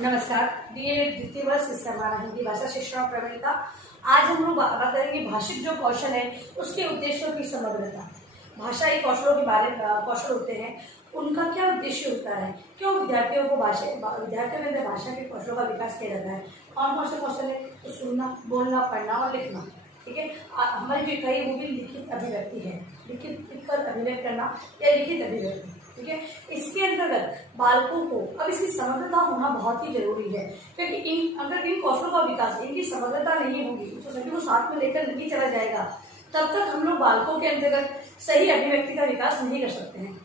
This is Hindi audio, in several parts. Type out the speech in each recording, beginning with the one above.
नमस्कार। डीएलएड द्वितीय वर्ष इससे हमारा हिंदी भाषा शिक्षण और प्रवीणता। आज हम लोग बात करेंगे भाषिक जो कौशल है उसके उद्देश्यों की समग्रता। भाषाई कौशलों के बारे में कौशल होते हैं, उनका क्या उद्देश्य होता है, क्यों विद्यार्थियों में भाषा के कौशलों का विकास किया जाता है। कौन कौन से कौशल है? तो सुनना, बोलना, पढ़ना और लिखना। ठीक है। हमारी जो इकाई वो भी लिखित अभिव्यक्ति है, लिखकर अभिव्यक्त करना या लिखित अभिव्यक्ति। ठीक है। इसके अंतर्गत बालकों को अब इसकी समग्रता होना बहुत ही जरूरी है, क्योंकि अगर इन कौशलों का विकास, इनकी समग्रता नहीं होगी, तो सभी को साथ में लेकर नहीं चला जाएगा, तब तक हम लोग बालकों के अंतर्गत सही अभिव्यक्ति का विकास नहीं कर सकते हैं।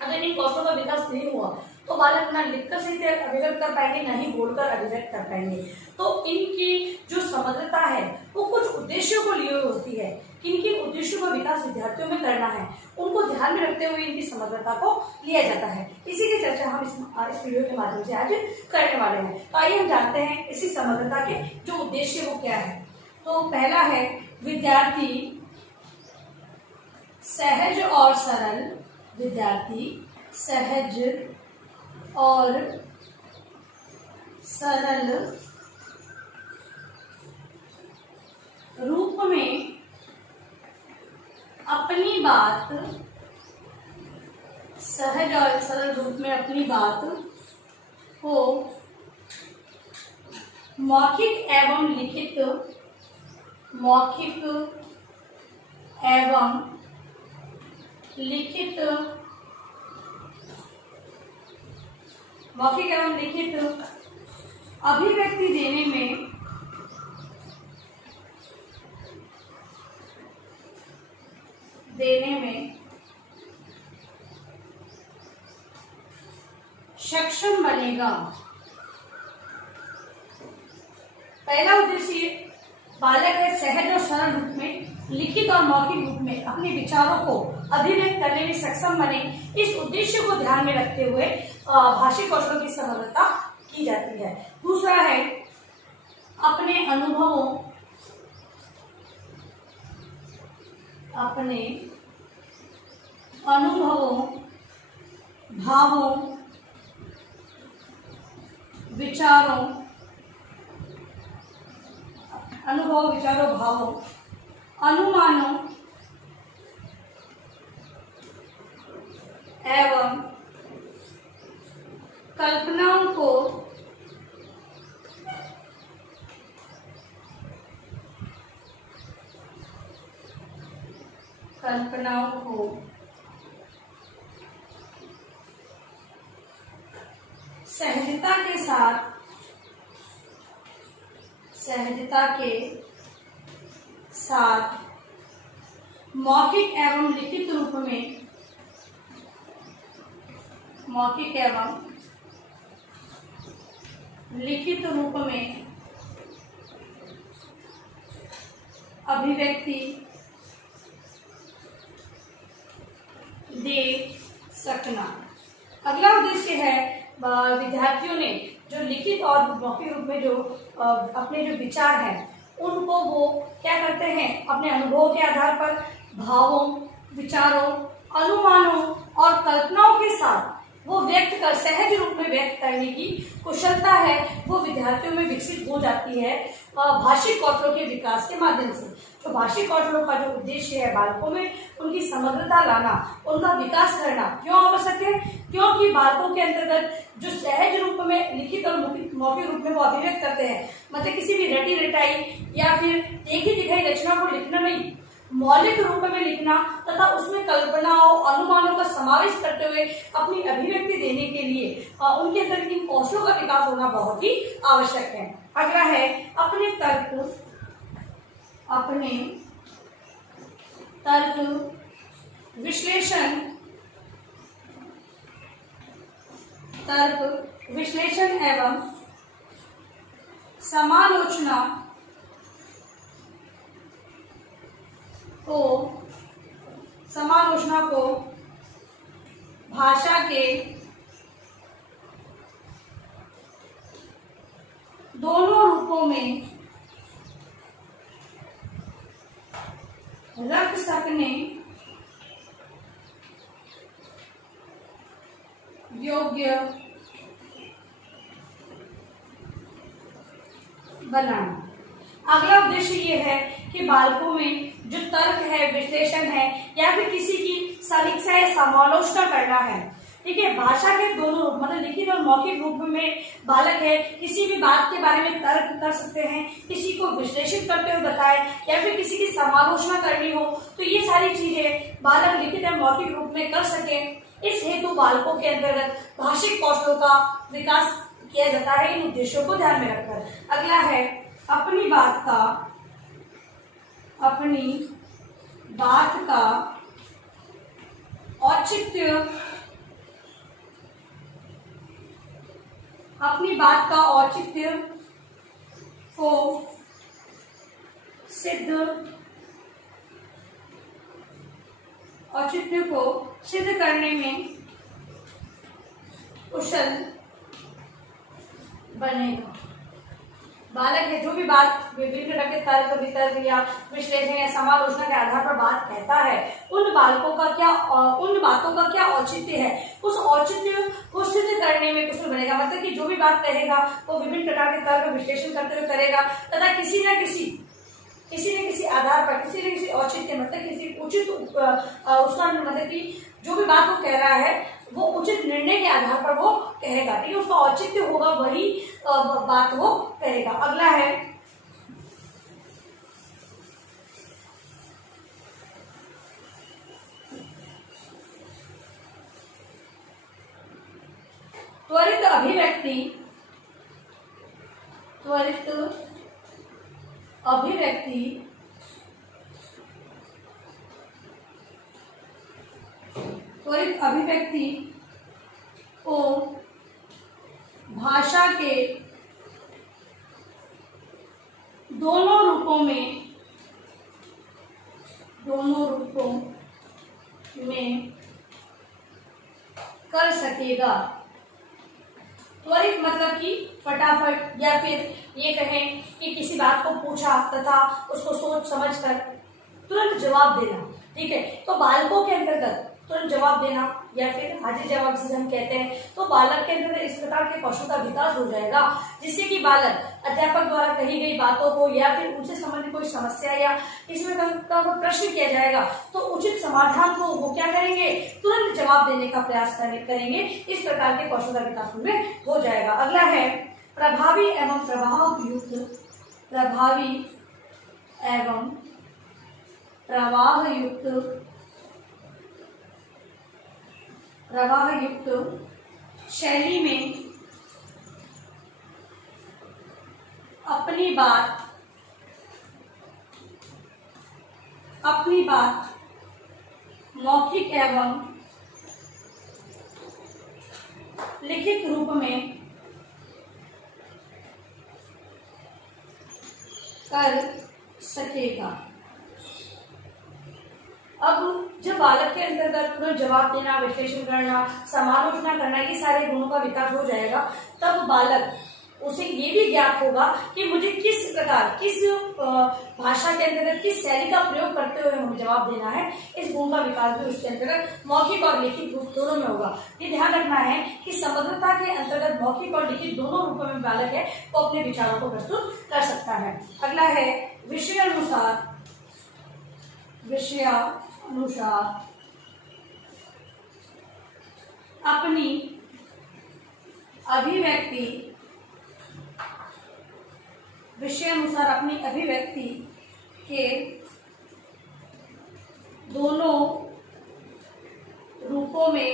अगर इन कौशलों का विकास नहीं हुआ तो बालक ना लिखकर सही से अभिव्यक्त कर पाएंगे, ना ही बोलकर अभिव्यक्त कर पाएंगे। तो इनकी जो समग्रता है वो कुछ उद्देश्यों को लिए होती है। किन किन उद्देश्यों का विकास विद्यार्थियों में करना है, उनको ध्यान में रखते हुए इनकी समग्रता को लिया जाता है। इसी की चर्चा हम इस वीडियो के माध्यम से आज करने वाले हैं। तो आइए हम जानते हैं इसी समग्रता के जो उद्देश्य वो क्या है। तो पहला है विद्यार्थी सहज और सरल, विद्यार्थी सहज और सरल रूप में अपनी बात, सहज और सरल रूप में अपनी बात को मौखिक एवं लिखित अभिव्यक्ति देने में सक्षम बनेगा। पहला उद्देश्य बालक है सहज और सरल रूप में, लिखित और मौखिक रूप में अपने विचारों को अभिव्यक्त करने में सक्षम बने। इस उद्देश्य को ध्यान में रखते हुए भाषिक कौशलों की समग्रता की जाती है। दूसरा है अपने अनुभवों, भावों, विचारों, अनुमानों एवं कल्पनाओं को सहजता के साथ मौखिक एवं लिखित रूप में अभिव्यक्ति दे सकना। अगला उद्देश्य है विद्यार्थियों ने जो लिखित और मौखिक रूप में जो अपने जो विचार हैं उनको वो क्या करते हैं, अपने अनुभवों के आधार पर भावों, विचारों, अनुमानों और कल्पनाओं के साथ वो सहज रूप में व्यक्त करने की कुशलता है वो विद्यार्थियों में विकसित हो जाती है भाषिक कौशलों के विकास के माध्यम से। तो भाषिक कौशलों का जो उद्देश्य है बालकों में उनकी समग्रता लाना, उनका विकास करना क्यों आवश्यक है? क्योंकि बालकों के अंतर्गत जो सहज रूप में लिखित और मौखिक रूप में वो अभिव्यक्त करते हैं, मतलब किसी भी रटी रटाई या फिर देखी दिखाई रचना को लिखना नहीं, मौलिक रूप में लिखना तथा उसमें कल्पनाओं, अनुमानों का समावेश करते हुए अपनी अभिव्यक्ति देने के लिए उनके अंदर इन कौशलों का विकास होना बहुत ही आवश्यक है। अगला है अपने तर्क विश्लेषण एवं समालोचना को भाषा के दोनों रूपों में रख सकने योग्य बनाना। अगला उद्देश्य ये है कि बालकों में जो तर्क है, विश्लेषण है या फिर किसी की समीक्षा या समालोचना करना है। ठीक है, भाषा के दोनों रूप मतलब लिखित और मौखिक रूप में बालक है किसी भी बात के बारे में तर्क कर सकते हैं, किसी को विश्लेषित करते हुए बताए या फिर किसी की समालोचना करनी हो, तो ये सारी चीजें बालक लिखित और मौखिक रूप में कर सके। इस हेतु बालकों के अंतर्गत भाषिक कौशलों का विकास किया जाता है, इन उद्देश्यों को ध्यान में रखकर। अगला है अपनी बात का औचित्य, अपनी बात का औचित्य को सिद्ध करने में कुशल बनेगा। बालक है जो भी बात विभिन्न प्रकार के तर्क वितर्क या विश्लेषण या समालोचना के आधार पर बात कहता है, उन बातों का क्या औचित्य है, उस औचित्य को सिद्ध करने में कुशल बनेगा। मतलब कि जो भी बात कहेगा वो विभिन्न प्रकार के तर्क विश्लेषण करते हुए करेगा तथा किसी न किसी आधार पर किसी न किसी औचित्य मतलब किसी उचित उसका मतलब कि जो भी बात वो कह रहा है वो उचित निर्णय के आधार पर वो कहेगा। ठीक है, उसका औचित्य होगा वही बात वो कहेगा। अगला है त्वरित अभिव्यक्ति को भाषा के दोनों रूपों में कर सकेगा। त्वरित मतलब कि फटाफट, या फिर ये कहें कि किसी बात को पूछा तथा उसको सोच समझ कर तुरंत जवाब देना। ठीक है, तो बालकों के अंतर्गत तुरंत जवाब देना या फिर हाजिर जवाब जिसे हम कहते हैं, तो बालक के अंदर इस प्रकार के कौशल का विकास हो जाएगा जिससे कि बालक अध्यापक द्वारा कही गई बातों को या फिर उनसे संबंधित कोई समस्या या इसमें का प्रश्न किया जाएगा तो उचित समाधान को वो क्या करेंगे, तुरंत जवाब देने का प्रयास करेंगे। इस प्रकार के कौशल का विकास उनमें हो जाएगा। अगला है प्रभावी एवं प्रवाह युक्त शैली में अपनी बात मौखिक एवं लिखित रूप में कर सकेगा। अब जब बालक के अंतर्गत तुरंत जवाब देना, विश्लेषण करना, समालोचना करना, ये सारे गुणों का विकास हो जाएगा, तब बालक उसे ये भी ज्ञात होगा कि मुझे किस भाषा के अंतर्गत किस शैली का प्रयोग करते हुए हमें जवाब देना है। इस गुण का विकास भी उसके अंतर्गत मौखिक और लिखित रूप दोनों में होगा। ये ध्यान रखना है कि समग्रता के अंतर्गत मौखिक और लिखित दोनों रूपों में बालक है वो अपने विचारों को प्रस्तुत कर सकता है। अगला है विषयानुसार अपनी अभिव्यक्ति के दोनों रूपों में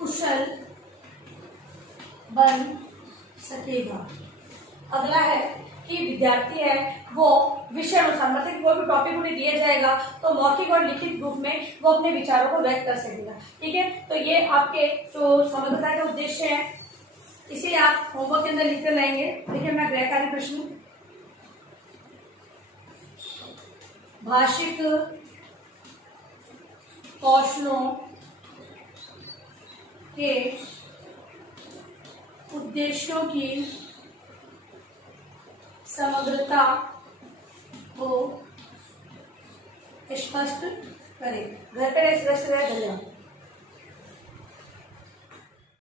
कुशल बन सकेगा। अगला है कि विद्यार्थी है वो विषय अनुसार मतलब कोई भी टॉपिक उन्हें दिया जाएगा तो मौखिक और लिखित रूप में वो अपने विचारों को व्यक्त कर सकेगा। ठीक है, तो ये आपके जो समग्रता के उद्देश्य हैं, इसे आप होमवर्क के अंदर लिखकर लाएंगे। देखिए मैं गृहकार्य प्रश्न, भाषिक कौशलों के उद्देश्यों की समग्रता को स्पष्ट करें। घर पर स्पष्ट रहे। धन्यवाद।